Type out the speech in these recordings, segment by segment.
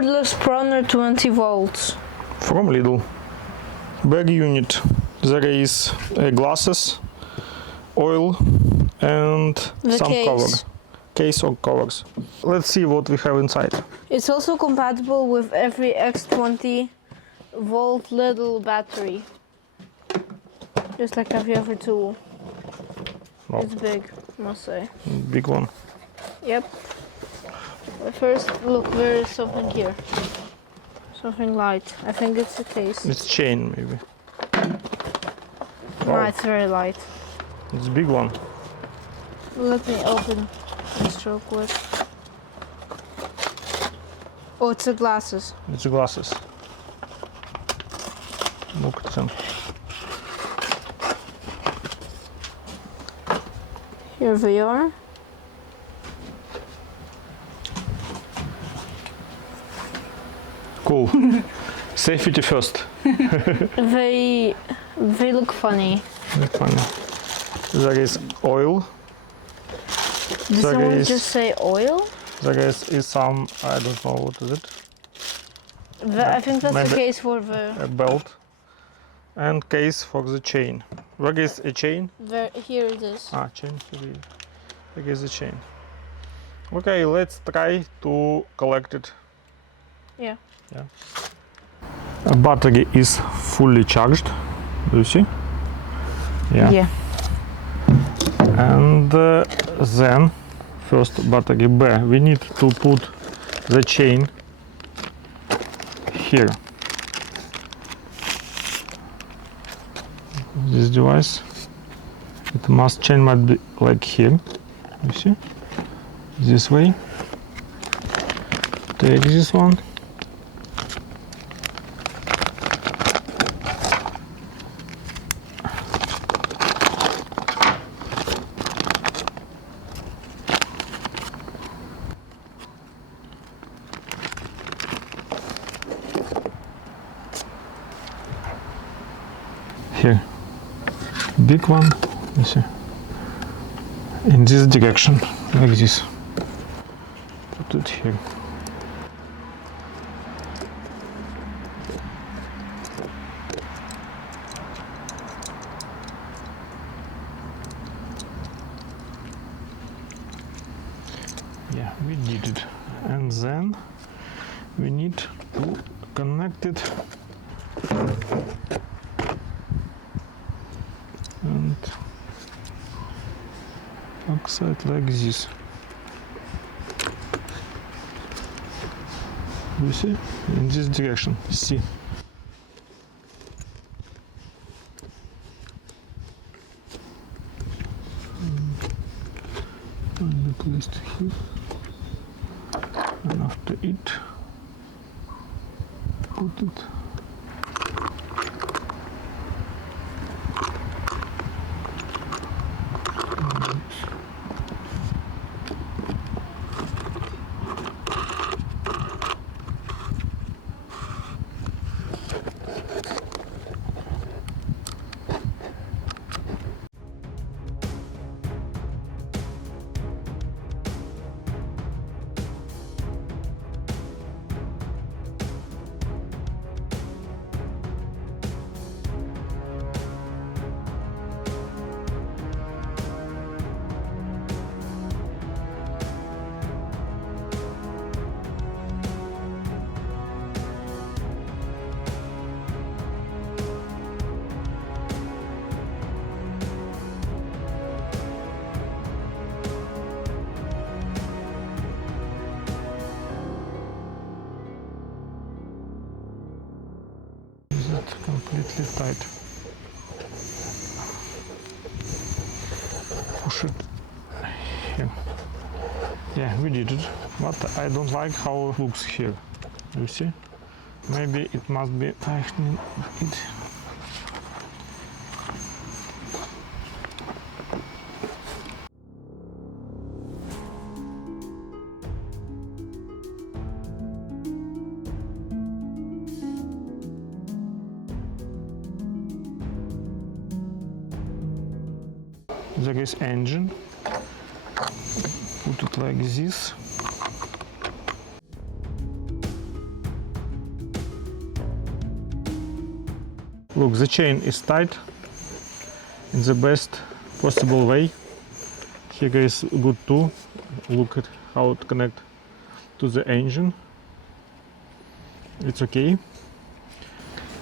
Cordless Pruner 20 volts. From Lidl. Bag unit. There is glasses, oil, and some case. cover. Case or covers. Let's see what we have inside. It's also compatible with every X20 volt Lidl battery. Just like every other tool. Oh. It's big, I must say. Big one. Yep. But first, look, there is something here. Something light. I think it's a case. It's chain maybe. No, Oh. it's very light. It's a big one. Let me open this real quick. Oh, it's the glasses. It's the glasses. Look at them. Here they are. Cool. Safety first. They look funny. Very funny. There is oil. Did There someone is- just say oil? There is some, I don't know what is it, I think that's the maybe- case for the. a belt and case for the chain. Where is a chain? Here it is. Chain here. Where is the chain? Okay, let's try to collect it. Yeah. A battery is fully charged. Do you see? Yeah. And then first battery B. We need to put the chain here. This device. Chain might be like here. You see? This way. Take this one. Here, big one, you see, in this direction, like this. Put it here. Yeah, we did it. And then we need to connect it and Parkside like this. You see? In this direction. See? And placed here. And after it, put it. Completely tight. Push it here. Yeah, we did it, but I don't like how it looks here. You see? Maybe it must be tightening it. There is engine. Put it like this. Look, the chain is tight in the best possible way. Here is good too. Look at how it connects to the engine. It's okay.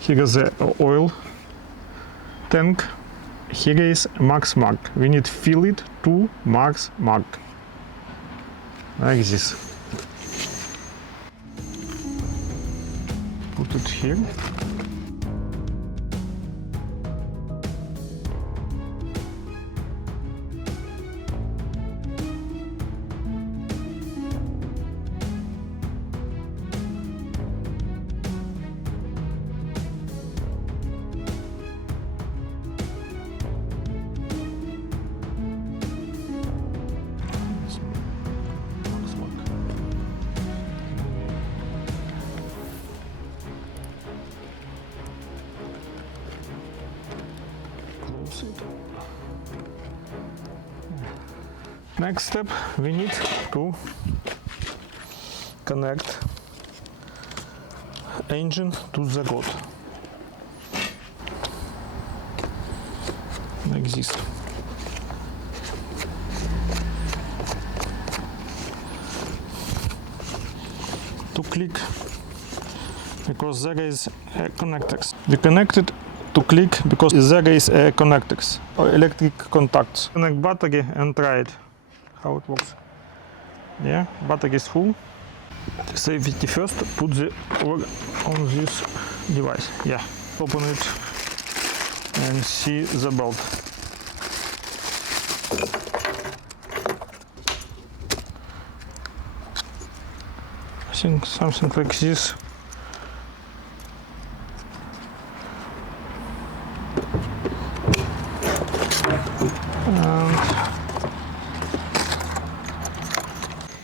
Here is the oil tank. Here is max mark. We need to fill it to max mark. Like this. Put it here. Next step, we need to connect engine to the god. Like this. To click, because there is a connectors. We connected to click because there is a connectors or electric contacts. Connect battery and try it. How it works. Yeah, battery is full. Safety first, put the oil on this device. Yeah, open it and see the belt. I think something like this.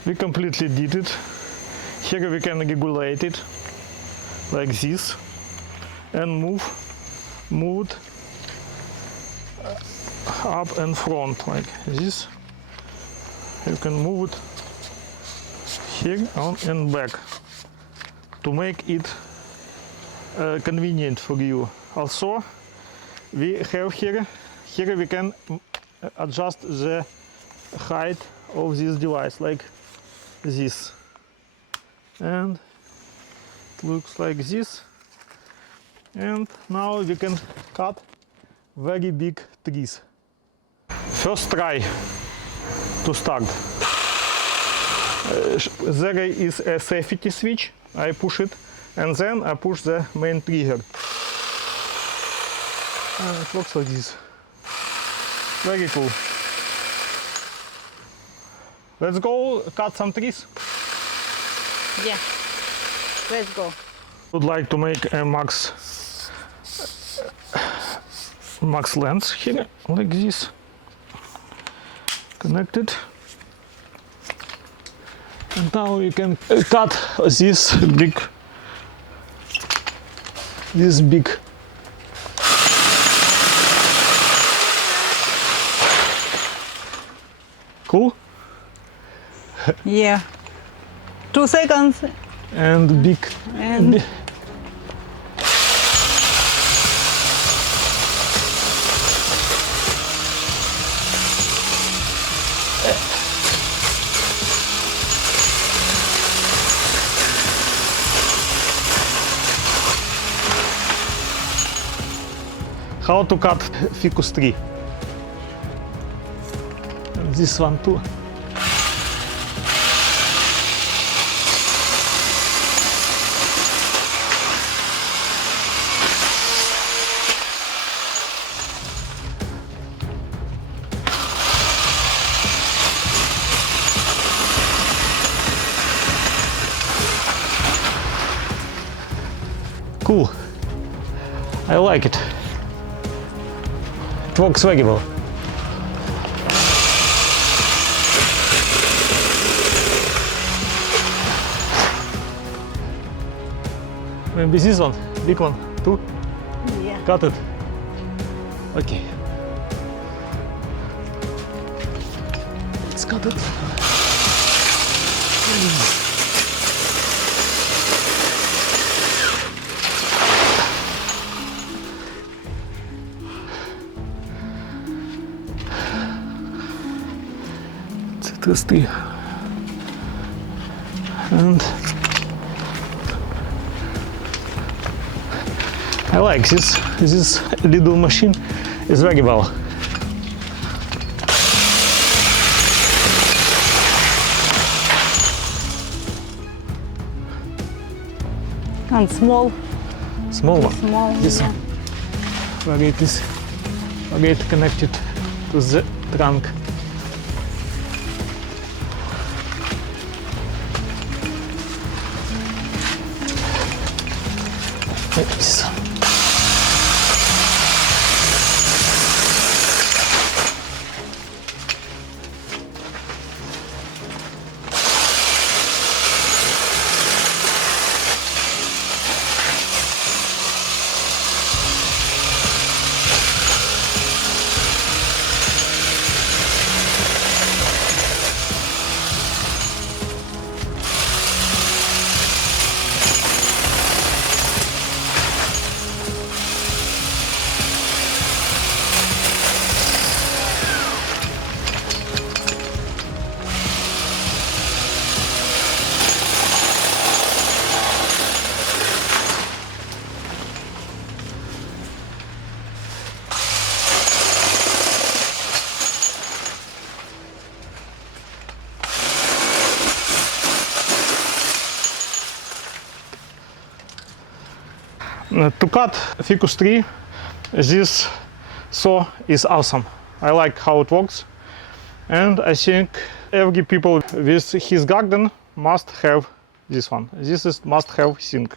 We completely did it. Here we can regulate it like this and move it up and front like this. You can move it here on and back to make it convenient for you. Also, we have here we can adjust the height of this device like this, and it looks like this. And now we can cut very big trees. First try to start. There is a safety switch. I push it and then I push the main trigger. And it looks like this. Very cool. Let's go cut some trees. Yeah, let's go. Would like to make a max length here, like this. Connected. And now you can cut this big. Cool. Yeah. 2 seconds. And big. And How to cut ficus tree. And this one too. Cool. I like it. It works very well. Maybe this one, big one, too. yeah. Cut it. Okay. Let's cut it. electricity. And I like this. This Lidl machine is very well. And small, Small one. small. This Yeah. where it is, where it connected to the trunk. Like this. To cut Ficus tree, this saw is awesome. I like how it works, and I think every people with his garden must have this one. This is must-have thing.